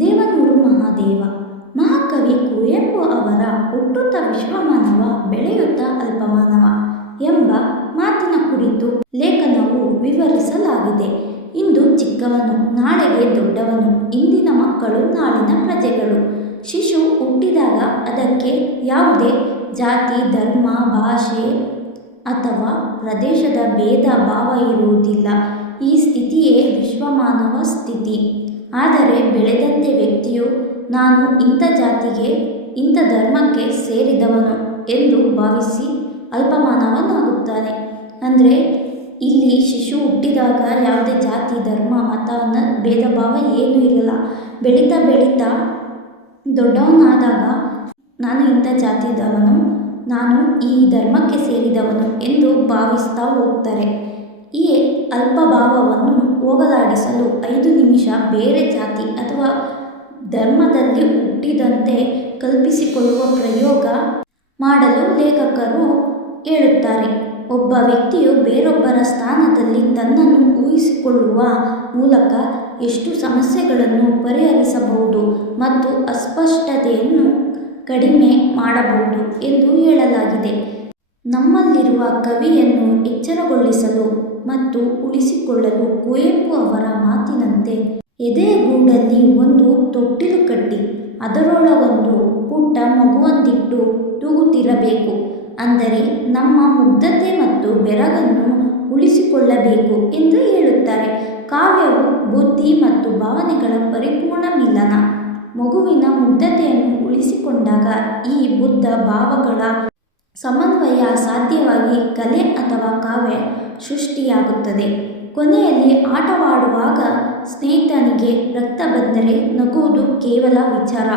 ದೇವ ಮಹಾಕವಿ ಕುವೆಂಪು ಅವರ ಹುಟ್ಟುತ್ತ ವಿಶ್ವಮಾನವ ಬೆಳೆಯುತ್ತ ಅಲ್ಪಮಾನವ ಎಂಬ ಮಾತಿನ ಕುರಿತು ಲೇಖನವು ವಿವರಿಸಲಾಗಿದೆ. ಇಂದು ಚಿಕ್ಕವನು, ನಾಳೆಗೆ ದೊಡ್ಡವನು, ಇಂದಿನ ಮಕ್ಕಳು, ನಾಳಿನ ಪ್ರಜೆಗಳು. ಶಿಶು ಹುಟ್ಟಿದಾಗ ಅದಕ್ಕೆ ಯಾವುದೇ ಜಾತಿ, ಧರ್ಮ, ಭಾಷೆ ಅಥವಾ ಪ್ರದೇಶದ ಭೇದ ಭಾವ ಇರುವುದಿಲ್ಲ. ಈ ಸ್ಥಿತಿಯೇ ವಿಶ್ವಮಾನವ ಸ್ಥಿತಿ. ಆದರೆ ಬೆಳೆದಂತೆ ವ್ಯಕ್ತಿಯು, ನಾನು ಇಂಥ ಜಾತಿಗೆ, ಇಂಥ ಧರ್ಮಕ್ಕೆ ಸೇರಿದವನು ಎಂದು ಭಾವಿಸಿ ಅಲ್ಪಮಾನವನಾಗುತ್ತಾನೆ. ಅಂದರೆ, ಇಲ್ಲಿ ಶಿಶು ಹುಟ್ಟಿದಾಗ ಯಾವುದೇ ಜಾತಿ, ಧರ್ಮ, ಮತ ಭೇದ, ಭಾವ ಏನೂ ಇರಲ್ಲ. ಬೆಳೀತಾ ಬೆಳೀತಾ ದೊಡ್ಡವನಾದಾಗ, ನಾನು ಇಂಥ ಜಾತಿದವನು, ನಾನು ಈ ಧರ್ಮಕ್ಕೆ ಸೇರಿದವನು ಎಂದು ಭಾವಿಸ್ತಾ ಹೋಗ್ತಾರೆ. ಈ ಅಲ್ಪಭಾವವನ್ನು ಹೋಗಲಾಡಿಸಲು ಐದು ನಿಮಿಷ ಬೇರೆ ಜಾತಿ ಅಥವಾ ಧರ್ಮದಲ್ಲಿ ಹುಟ್ಟಿದಂತೆ ಕಲ್ಪಿಸಿಕೊಳ್ಳುವ ಪ್ರಯೋಗ ಮಾಡಲು ಲೇಖಕರು ಹೇಳುತ್ತಾರೆ. ಒಬ್ಬ ವ್ಯಕ್ತಿಯು ಬೇರೊಬ್ಬರ ಸ್ಥಾನದಲ್ಲಿ ತನ್ನನ್ನು ಊಹಿಸಿಕೊಳ್ಳುವ ಮೂಲಕ ಎಷ್ಟು ಸಮಸ್ಯೆಗಳನ್ನು ಪರಿಹರಿಸಬಹುದು ಮತ್ತು ಅಸ್ಪಷ್ಟತೆಯನ್ನು ಕಡಿಮೆ ಮಾಡಬಹುದು ಎಂದು ಹೇಳಲಾಗಿದೆ. ನಮ್ಮಲ್ಲಿರುವ ಕವಿಯನ್ನು ಎಚ್ಚರಗೊಳಿಸಲು ಮತ್ತು ಉಳಿಸಿಕೊಳ್ಳಲು ಕುವೆಂಪು ಅವರ ಮಾತಿನಂತೆ ಎದೆಯ ಗೂಡಲ್ಲಿ ಒಂದು ತೊಟ್ಟಿಲು ಕಟ್ಟಿ, ಅದರೊಳಗೊಂದು ಪುಟ್ಟ ಮಗುವೊಂದಿಟ್ಟು ತೂಗುತ್ತಿರಬೇಕು. ಅಂದರೆ ನಮ್ಮ ಮುಗ್ಧತೆ ಮತ್ತು ಬೆರಗನ್ನು ಉಳಿಸಿಕೊಳ್ಳಬೇಕು ಎಂದು ಹೇಳುತ್ತಾರೆ. ಕಾವ್ಯವು ಬುದ್ಧಿ ಮತ್ತು ಭಾವನೆಗಳ ಪರಿಪೂರ್ಣ ಮಿಲನ. ಮಗುವಿನ ಮುಗ್ಧತೆಯನ್ನು ಉಳಿಸಿಕೊಂಡಾಗ ಈ ಬುದ್ಧ ಭಾವಗಳ ಸಮನ್ವಯ ಸಾಧ್ಯವಾಗಿ ಕಲೆ ಅಥವಾ ಕಾವ್ಯ ಸೃಷ್ಟಿಯಾಗುತ್ತದೆ. ಕೊನೆಯಲ್ಲಿ ಆಟವಾಡುವಾಗ ಸ್ನೇಹಿತನಿಗೆ ರಕ್ತ ಬಂದರೆ ನಗುವುದು ಕೇವಲ ವಿಚಾರ.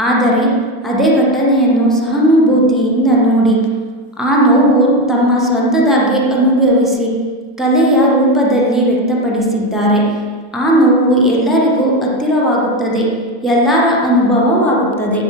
ಆದರೆ ಅದೇ ಘಟನೆಯನ್ನು ಸಹಾನುಭೂತಿಯಿಂದ ನೋಡಿ, ಆ ನೋವು ತಮ್ಮ ಸ್ವಂತದಾಗಿ ಅನುಭವಿಸಿ ಕಲೆಯ ರೂಪದಲ್ಲಿ ವ್ಯಕ್ತಪಡಿಸಿದ್ದಾರೆ. ಆ ನೋವು ಎಲ್ಲರಿಗೂ ಹತ್ತಿರವಾಗುತ್ತದೆ, ಎಲ್ಲರ ಅನುಭವವಾಗುತ್ತದೆ.